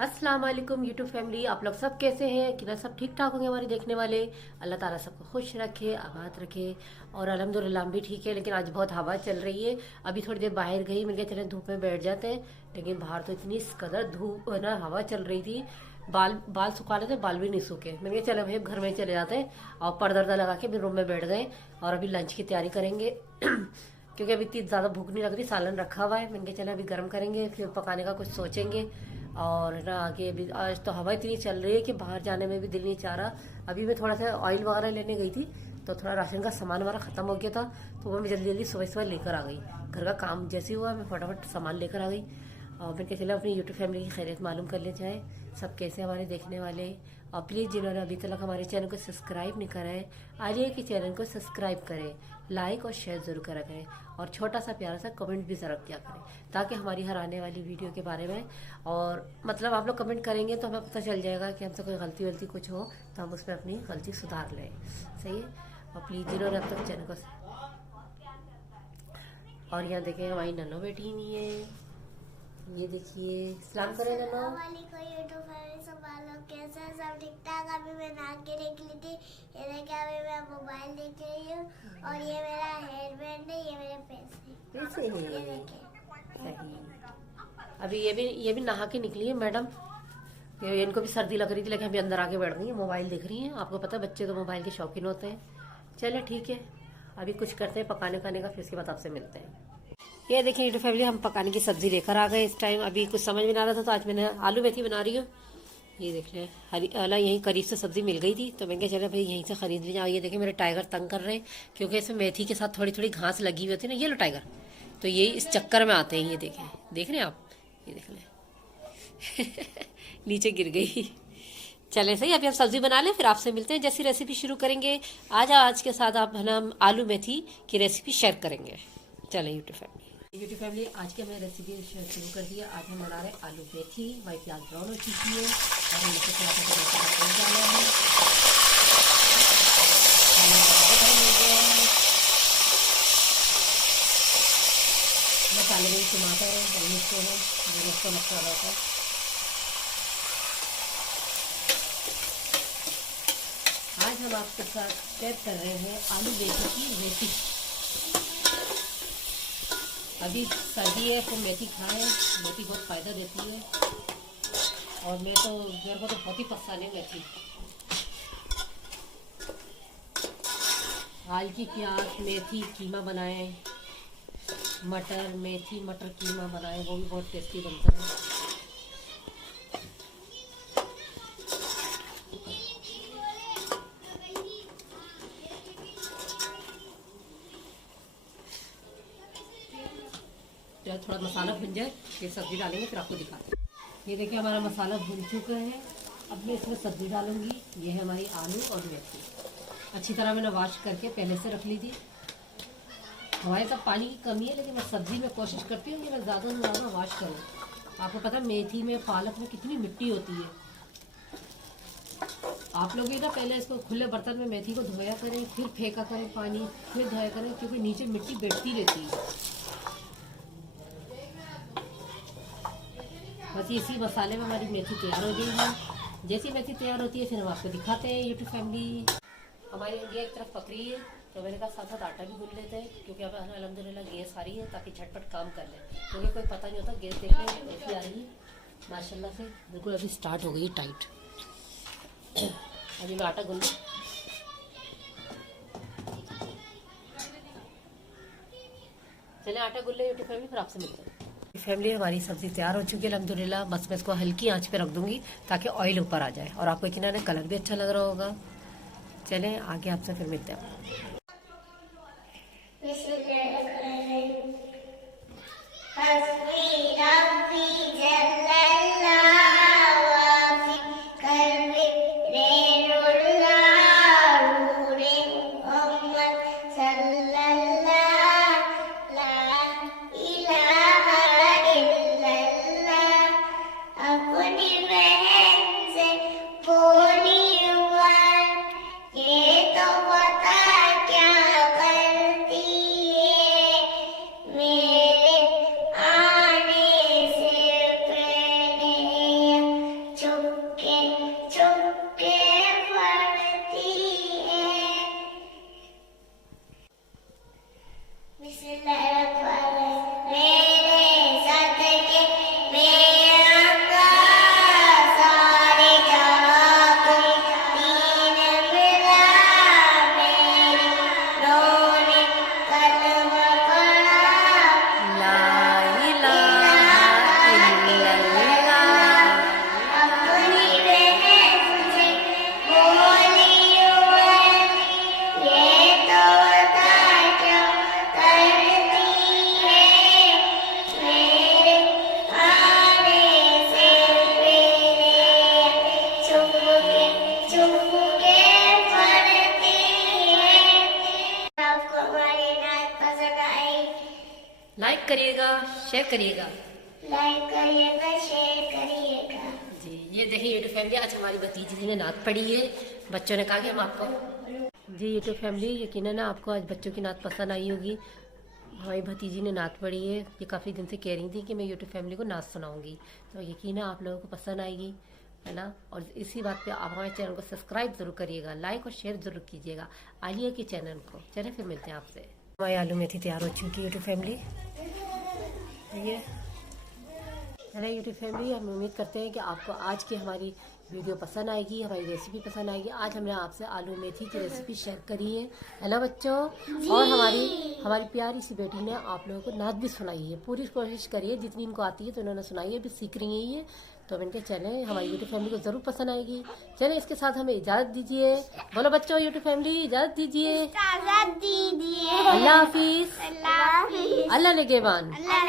अस्सलाम वालेकुम YouTube family, आप लोग सब कैसे हैं? कि सब ठीक ठाक होंगे हमारे देखने वाले। अल्लाह ताला सबको खुश रखे, आबाद रखे। और अल्हम्दुलिल्लाह हम भी ठीक है, लेकिन आज बहुत हवा चल रही है। अभी थोड़ी देर बाहर गई, मैंने कहा चले धूप में बैठ जाते हैं, लेकिन बाहर तो इतनी कदर धूप ना हवा चल रही थी। बाल बाल सुखा लेते, बाल भी नहीं सूखे। मैंने कहा चलो भाई घर में चले जाते हैं, और पर्दा वर्दा लगा के भी रूम में बैठ गए। और अभी लंच की तैयारी करेंगे क्योंकि अभी इतनी ज़्यादा भूख नहीं लग रही। सालन रखा हुआ है, मैंने कहा चलो अभी गर्म करेंगे, फिर पकाने का कुछ सोचेंगे। और ना आगे अभी आज तो हवा इतनी चल रही है कि बाहर जाने में भी दिल नहीं चाह रहा। अभी मैं थोड़ा सा ऑयल वगैरह लेने गई थी, तो थोड़ा राशन का सामान हमारा ख़त्म हो गया था, तो वो मैं जल्दी जल्दी सुबह सुबह लेकर आ गई। घर का काम जैसे हुआ मैं फटाफट सामान लेकर आ गई। और मैंने कहा चला अपनी यूट्यूब फैमिली की खैरियत मालूम कर ले जाए, सब कैसे हमारे देखने वाले। और प्लीज़ जिन्होंने अभी तक हमारे चैनल को सब्सक्राइब नहीं करा है, आइए कि चैनल को सब्सक्राइब करें, लाइक और शेयर ज़रूर करा करें, और छोटा सा प्यारा सा कमेंट भी ज़रूर किया करें, ताकि हमारी हर आने वाली वीडियो के बारे में और मतलब आप लोग कमेंट करेंगे तो हमें पता चल जाएगा कि हमसे कोई गलती वलती कुछ हो तो हम उसमें अपनी गलती सुधार लें। सही है। और प्लीज़ जिन्होंने अब तक चैनल को, और यहाँ देखें हमारी नन्नो बैठी हुई है। ये देखिए, सलाम करें नन्नो। कैसे सब ठीक ठाक। अभी मैं नहा के देख ली थी, ये देखिए अभी मैं मोबाइल देख रही हूँ, और ये मेरा हेयर बैंड है, ये मेरे पैसे है ये देखिए। सही। अभी ये भी नहा के निकली है मैडम। इनको भी सर्दी लग रही थी, लेकिन अभी अंदर आके बैठ गई है, मोबाइल देख रही हैं। आपको पता है बच्चे तो मोबाइल के शौकीन होते हैं। चलो ठीक है, अभी कुछ करते हैं पकाने का, फिर उसके बाद आपसे मिलते हैं। ये देखिए यूट्यूब फैमिली, हम पकाने की सब्जी लेकर आ गए इस टाइम। अभी कुछ समझ में ना आ रहा था, तो आज मैंने आलू मेथी बना रही हूँ। ये देख लें, हरी अला यहीं करीब से सब्जी मिल गई थी, तो मैंने कहा चलो भाई यहीं से खरीद ली जाओ। ये देखिए मेरे टाइगर तंग कर रहे हैं, क्योंकि इसमें मेथी के साथ थोड़ी थोड़ी घास लगी हुई होती है ना। ये लो टाइगर, तो ये इस चक्कर में आते हैं। ये देखें, देख रहे हैं आप, ये देख लें नीचे गिर गई। चले सही, अभी हम सब्जी बना लें, फिर आपसे मिलते हैं। जैसी रेसिपी शुरू करेंगे आज के साथ आप है ना, हम आलू मेथी की रेसिपी शेयर करेंगे। चलें यूट्यूब फैमिली, आज की हमें रेसिपी शुरू कर दिया। आज हम बना रहे हैं आलू मेथी। हमारी प्याज ब्राउन हो चुकी है, और हम इसे थोड़ा सा तेल डाला है। मसाले में टमाटर है, हरी मिर्च है, जो इसका मसाला है। आज हम आपके साथ शेयर कर रहे हैं आलू मेथी की रेसिपी। अभी सर्दी है तो मेथी खाएं, मेथी बहुत फ़ायदा देती है, और मेरे को तो बहुत ही पसंद है मेथी। आलू की प्याज मेथी कीमा बनाएं, मटर मेथी मटर कीमा बनाएं, वो भी बहुत टेस्टी बनता है। जब थोड़ा मसाला भुन जाए फिर सब्जी डालेंगे, फिर आपको दिखाते हैं। ये देखिए हमारा मसाला भुन चुका है। अब मैं इसमें सब्जी डालूंगी। ये है हमारी आलू और मेथी, अच्छी तरह मैंने वॉश करके पहले से रख ली थी। हमारे साथ पानी की कमी है, लेकिन मैं सब्जी में कोशिश करती हूँ कि मैं ज़्यादा से ज़्यादा वॉश करूँ। आपको पता है मेथी में पालक में कितनी मिट्टी होती है। आप लोग भी ना पहले इसको खुले बर्तन में मेथी को धोया करें, फिर फेंका करें पानी, फिर धोया करें, क्योंकि नीचे मिट्टी बैठती रहती है। बस इसी मसाले में हमारी मेथी तैयार हो गई है। जैसी मेथी तैयार होती है फिर हम आपको दिखाते हैं यूट्यूब फैमिली। हमारी इंडिया एक तरफ पक रही है, तो मैंने कहा साथ साथ आटा भी गूंथ लेते हैं, क्योंकि अब अल्हम्दुलिल्लाह गैस आ रही है, ताकि झटपट काम कर लें, क्योंकि कोई पता नहीं होता। गैस देखिए ऐसी आ रही है माशाल्लाह से, बिल्कुल अभी स्टार्ट हो गई है टाइट। अभी मैं आटा गूंथ, चले आटा गूंथ ले यूट्यूब फैमिली, फिर आपसे मिलते हैं। फैमिली हमारी सब्जी तैयार हो चुकी है अल्हम्दुलिल्लाह। बस मैं इसको हल्की आंच पे रख दूंगी, ताकि ऑयल ऊपर आ जाए, और आपको यकीनन कलर भी अच्छा लग रहा होगा। चलें आगे आपसे फिर मिलते हैं। मेरे करिएगा। लाइक करिएगा, शेयर करिएगा। जी ये देखिए यूट्यूब फैमिली, आज हमारी भतीजी जी ने नात पढ़ी है। बच्चों ने कहा कि हम आपको, जी यूट्यूब फैमिली यकीनन ना आपको आज बच्चों की नात पसंद आई होगी। हमारी भतीजी ने नात पढ़ी है, ये काफ़ी दिन से कह रही थी कि मैं यूट्यूब फैमिली को नात सुनाऊंगी, तो यकीन है आप लोगों को पसंद आएगी, है ना। और इसी बात पे आप हमारे चैनल को सब्सक्राइब जरूर करिएगा, लाइक और शेयर जरूर कीजिएगा आलिया के चैनल को। चलिए फिर मिलते हैं आपसे। हमारी आलू मेथी तैयार हो चुकी है यूट्यूब फैमिली। ये है ना यूट्यूब फैमिली, हम उम्मीद करते हैं कि आपको आज की हमारी वीडियो पसंद आएगी, हमारी रेसिपी पसंद आएगी। आज हमने आपसे आलू मेथी की रेसिपी शेयर करी है ना बच्चों। और हमारी प्यारी सी बेटी ने आप लोगों को नात भी सुनाई है। पूरी कोशिश करिए, जितनी इनको आती है तो उन्होंने सुनाई है, अभी सीख रही है ये, तो अब इनके चैनल हमारी यूट्यूब फैमिली को ज़रूर पसंद आएगी। चलिए इसके साथ हमें इजाज़त दीजिए। बोलो बच्चों यूट्यूब फैमिली इजाज़त दीजिए। इजाज़त दीजिए। अल्लाह हाफिज़। अल्लाह हाफिज़। अल्लाह निगहबान। अल्लाह